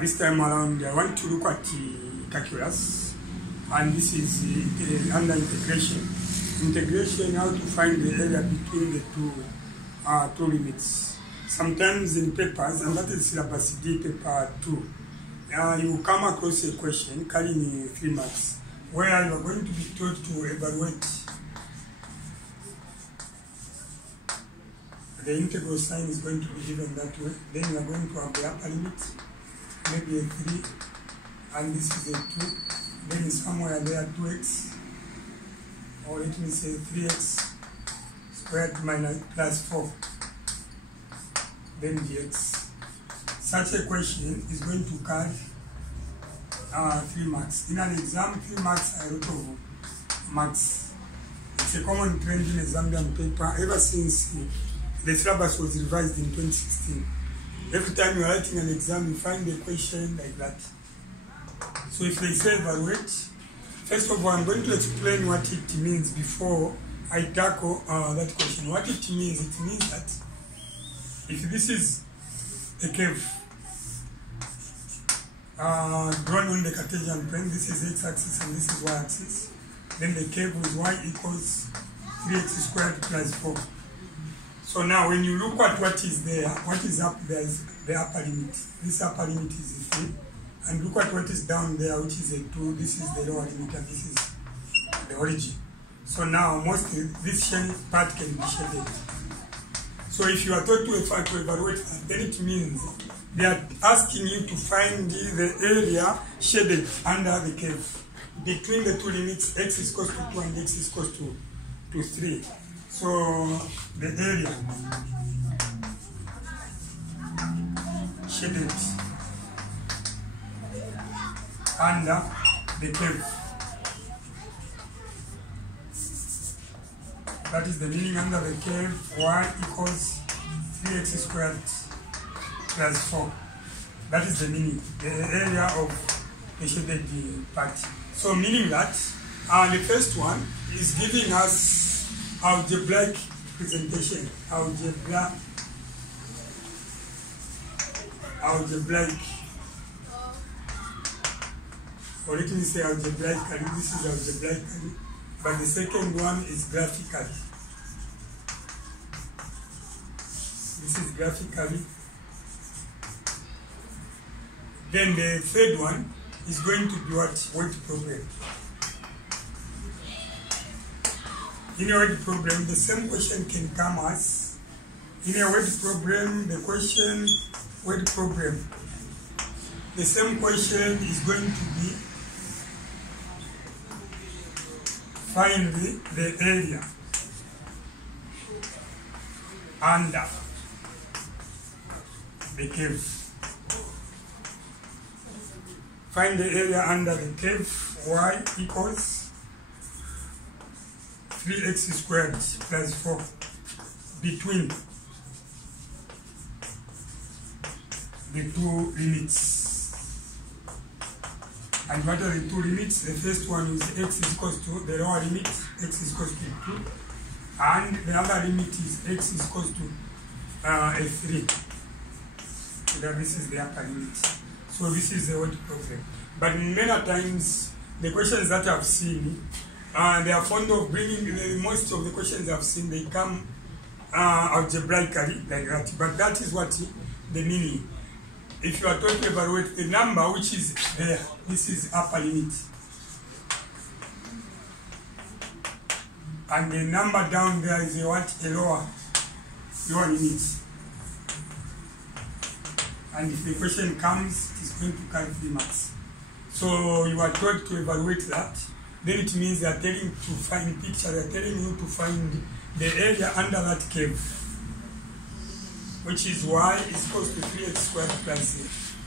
This time around, I want to look at calculus, and this is under integration. Integration, how to find the area between the two limits. Sometimes in papers, and that is syllabus D paper 2, you come across a question carrying 3 marks, where you are going to be told to evaluate the integral sign is going to be given that way. Then you are going to have the upper limit, maybe a 3, and this is a 2. Then somewhere there 2x, or let me say 3x squared minus plus 4. Then dx. Such a question is going to carry 3 marks. In an exam, 3 marks are a lot of marks. It's a common trend in Zambian paper ever since the syllabus was revised in 2016. Every time you are writing an exam, you find a question like that. So if they say evaluate, first of all, I'm going to explain what it means before I tackle that question. What it means that if this is a curve drawn on the Cartesian plane, this is x-axis and this is y-axis, then the curve is y equals 3x squared plus 4. So now when you look at what is there, what is up there is the upper limit. This upper limit is 3. And look at what is down there, which is a 2. This is the lower limit and this is the origin. So now mostly this part can be shaded. So if you are told to evaluate that, then it means they are asking you to find the area shaded under the curve between the two limits, x is equal to 2 and x is equal to 3. So the area shaded under the curve, that is the meaning under the curve, y equals 3x squared plus 4. That is the meaning, the area of the shaded part. So meaning that the first one is giving us algebraic presentation, algebraic, or let me say algebraically. This is algebraically, but the second one is graphically. This is graphically. Then the third one is going to be what? Word problem. In a word problem, the same question can come as, in a word problem, the question, word problem, the same question is going to be, find the area under the curve. Find the area under the curve, y equals 3x squared plus 4 between the two limits. And what are the two limits? The first one is x is equal to the lower limit, x is equal to 2, and the other limit is x is equal to a 3. So that this is the upper limit. So this is the word problem. But many times, the questions that I've seen, they are fond of bringing, most of the questions I've seen, they come algebraically like that. But that is what the meaning. If you are told to evaluate the number which is there, this is upper limit. And the number down there is a what? A lower limit. And if the question comes, it is going to carry 3 marks. So you are told to evaluate that. Then it means they are telling you to find picture, they are telling you to find the area under that curve, which is y is equal to 3x squared plus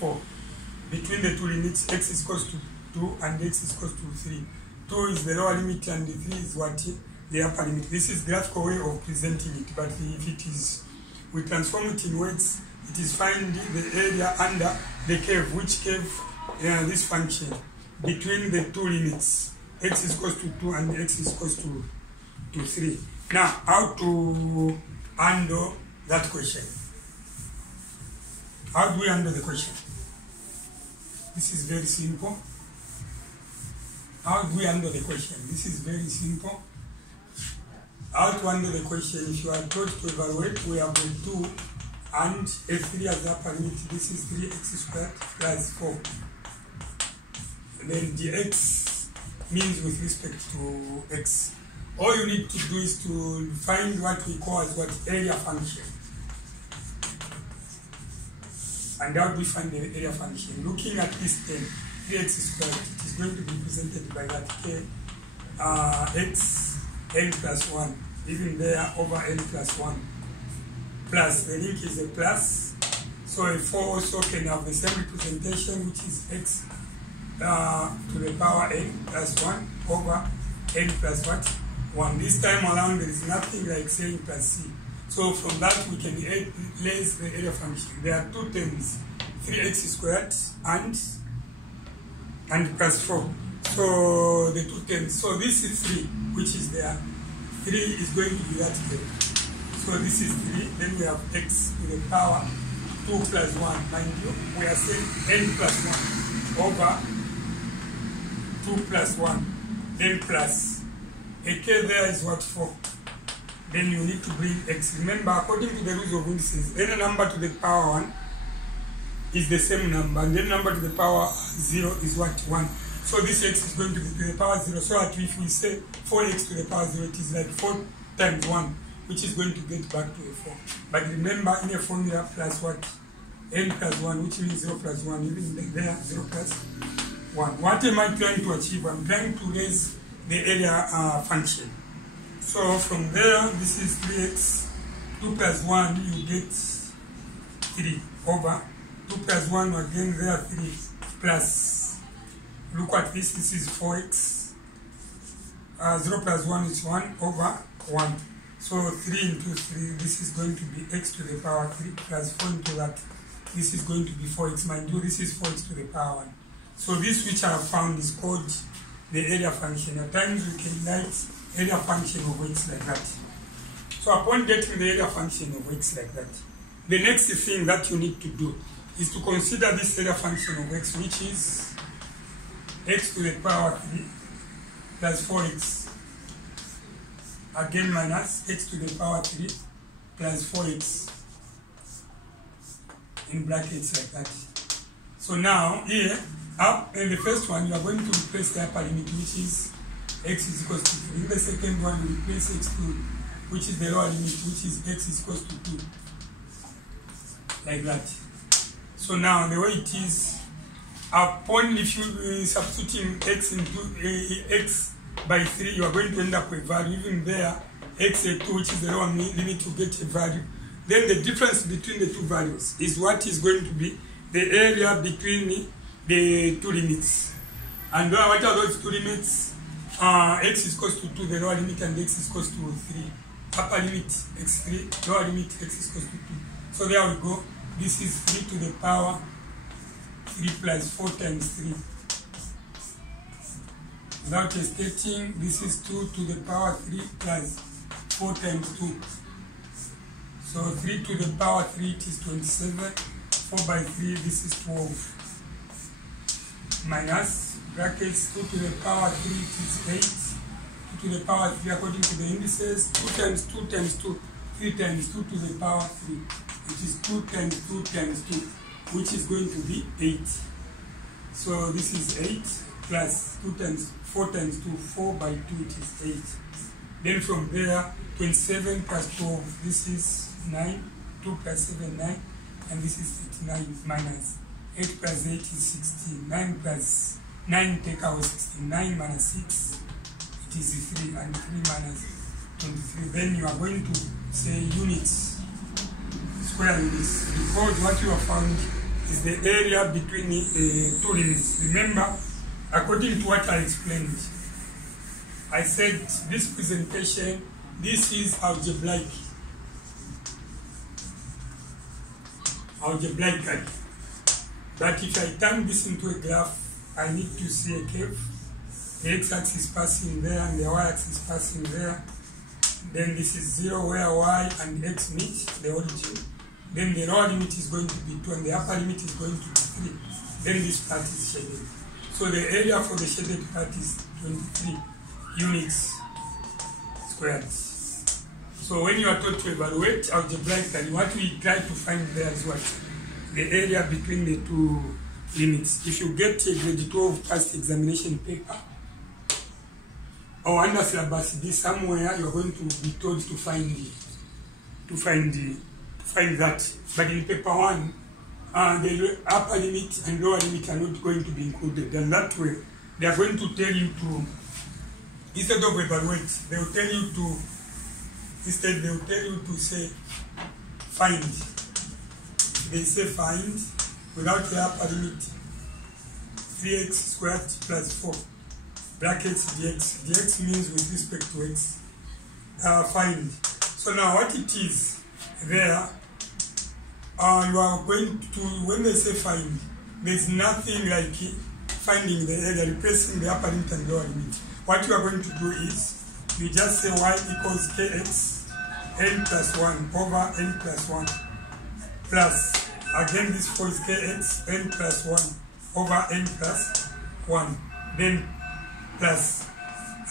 4. Between the two limits, x is equal to 2 and x is equal to 3. 2 is the lower limit and the 3 is what? The upper limit. This is graphical way of presenting it, but if it is, we transform it in words, it is find the area under the curve, which curve, this function, between the two limits, x is equal to 2 and x is equal to 3. Now, how to handle that question? How do we handle the question? This is very simple. How do we handle the question? This is very simple. How to handle the question? If you are told to evaluate, we have a 2 and a 3 as the upper limit. This is 3x squared plus 4. And then the x means with respect to x. All you need to do is to find what we call as what area function. And how do we find the area function? Looking at this term, 3x squared, it is going to be represented by that k x n plus 1, even there over n plus 1. Plus, the link is a plus. So a 4 also can have the same representation, which is x to the power n plus 1 over n plus what? 1. This time around, there is nothing like saying plus c. So from that, we can place the area function. There are two terms, 3x squared and plus 4. So the two terms. So this is 3, which is there. 3 is going to be that term. So this is 3. Then we have x to the power 2 plus 1. Mind you, we are saying n plus 1 over 2 plus 1. Then plus. A k there is what? 4. Then you need to bring x. Remember, according to the rules of indices, any number to the power 1 is the same number, and then number to the power 0 is what? 1. So this x is going to be to the power 0. So that if we say 4x to the power 0, it is like 4 times 1, which is going to get back to a 4. But remember, in a formula, plus what? N plus 1, which means 0 plus 1, even there, 0 plus 1. What am I trying to achieve? I'm trying to raise the area function. So from there, this is 3x, 2 plus 1, you get 3 over 2 plus 1, again there 3 plus, look at this is 4x, 0 plus 1 is 1 over 1. So 3 into 3, this is going to be x to the power 3 plus 4 into that. This is going to be 4x, mind you, this is 4x to the power 1. So this which I have found is called the area function. At times we can write area function of x like that. So upon getting the area function of x like that, the next thing that you need to do is to consider this area function of x, which is x to the power 3 plus 4x, again minus x to the power 3 plus 4x, in brackets like that. So now here, up in the first one, you are going to replace the upper limit, which is x is equals to 3. In the second one, we replace x2, which is the lower limit, which is x is equals to 2. Like that. So now, the way it is, upon if you substituting x into x by 3, you are going to end up with value. Even there, x2, which is the lower limit, to get a value. Then the difference between the two values is what is going to be the area between the two limits. And what are those two limits? X is equals to 2, the lower limit, and x is equals to 3. Upper limit, x3, lower limit, x is equals to 2. So there we go. This is 3 to the power 3 plus 4 times 3. Without stating, this is 2 to the power 3 plus 4 times 2. So 3 to the power 3, it is 27. 4 by 3, this is 12. Minus, brackets, 2 to the power 3, it is 8. 2 to the power 3, according to the indices, 2 times 2 times 2, 3 times 2 to the power 3. It is 2 times 2 times 2, which is going to be 8. So this is 8 plus 2 times 4 times 2, 4 by 2, it is 8. Then from there, 27 plus 12, this is 9, 2 plus 7, 9, and this is 89 minus 8 plus 8 is 16, 9 plus 9 take out 16, 9 minus 6, it is 3, and 3 minus 23. Then you are going to say units, square units, because what you have found is the area between the two limits. Remember, according to what I explained, I said this presentation, this is algebraic. Algebraically. But if I turn this into a graph, I need to see a curve. The x-axis passing there and the y-axis passing there. Then this is 0 where y and x meet the origin. then the lower limit is going to be 2, and the upper limit is going to be 3. Then this part is shaded. So the area for the shaded part is 23 units squared. So when you are taught to evaluate algebraically, what we try to find there is what? The area between the two limits. If you get a grade 12 past examination paper, or under syllabus B somewhere, you are going to be told to find that. But in paper 1, the upper limit and lower limit are not going to be included. And that way, they are going to tell you to, instead of evaluate, they will tell you to, instead they will tell you to say find. They say find without the upper limit, 3x squared plus 4, brackets dx. Dx means with respect to x. Find. So now what it is, there, you are going to, when they say find, there's nothing like finding the area, replacing the upper limit and lower limit. What you are going to do is, you just say y equals kx n plus 1 over n plus 1 plus, again this was kx n plus 1 over n plus 1, then plus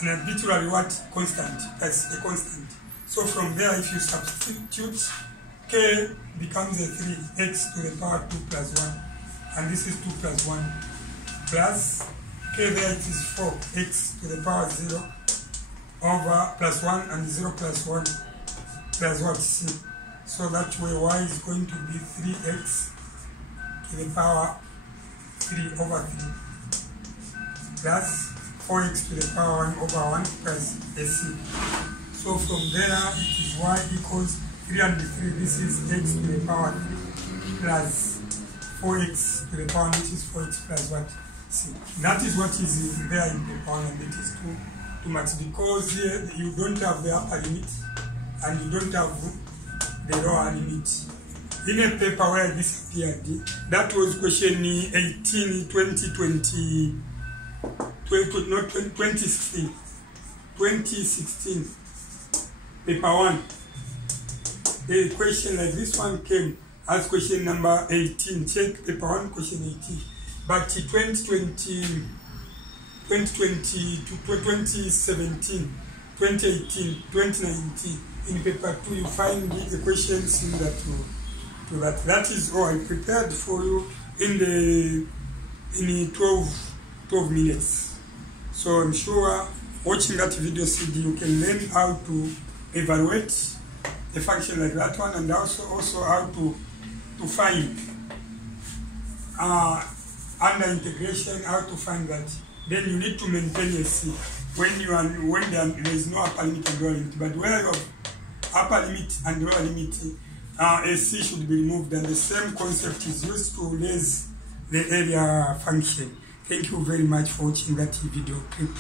an arbitrary what? Constant, that's a constant. So from there, if you substitute, k becomes a 3, x to the power 2 plus 1, and this is 2 plus 1, plus k there it is 4, x to the power 0 over plus 1 and 0 plus 1 plus what? C. So that way y is going to be 3x to the power 3 over 3 plus 4x to the power 1 over 1 plus a c. So from there it is y equals 3 and 3, this is x to the power 3 plus 4x to the power 1, which is 4x plus what? C. That is what is there in paper 1, and it is too much, because here you don't have the upper limit and you don't have the lower limit. In a paper where this appeared, that was question 18, 2016, paper 1. A question like this one came as question number 18. Check paper 1, question 18. But 2020 to 2017, 2018, 2019, in paper 2, you find the questions similar to that. That is all I prepared for you in 12 minutes. So I'm sure watching that video CD, you can learn how to evaluate a function like that one, and also how to find under integration, how to find that. Then you need to maintain a C when there is no upper limit and lower limit. But where you have upper limit and lower limit, a C should be removed, and the same concept is used to raise the area function. Thank you very much for watching that video clip.